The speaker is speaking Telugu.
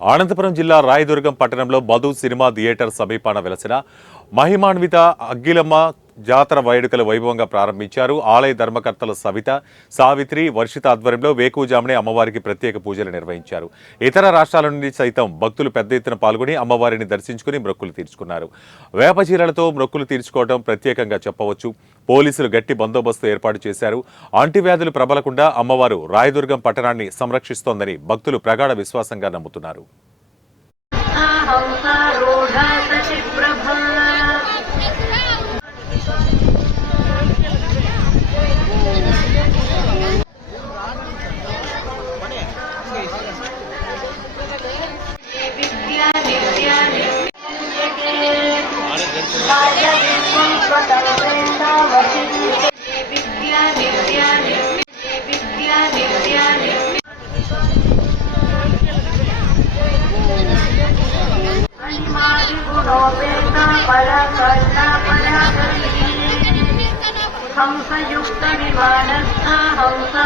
అనంతపురం జిల్లా రాయదుర్గం పట్టణంలో మధు సినిమా థియేటర్ సమీపాన వెలసిన మహిమాన్విత అగ్గిలమ్మ జాతర వేడుకలు వైభవంగా ప్రారంభించారు. ఆలయ ధర్మకర్తలు సవిత, సావిత్రి, వర్షిత ఆధ్వర్యంలో వేకువజామునే అమ్మవారికి ప్రత్యేక పూజలు నిర్వహించారు. ఇతర రాష్ట్రాల నుండి సైతం భక్తులు పెద్ద ఎత్తున పాల్గొని అమ్మవారిని దర్శించుకుని మొక్కులు తీర్చుకున్నారు. వేప చీరలతో మొక్కులు తీర్చుకోవడం ప్రత్యేకంగా చెప్పవచ్చు. పోలీసులు గట్టి బందోబస్తు ఏర్పాటు చేశారు. అంటువ్యాధులు ప్రబలకుండా అమ్మవారు రాయదుర్గం పట్టణాన్ని సంరక్షిస్తోందని భక్తులు ప్రగాఢ విశ్వాసంగా నమ్ముతున్నారు. हंसयुक्त विमानस्थ हंस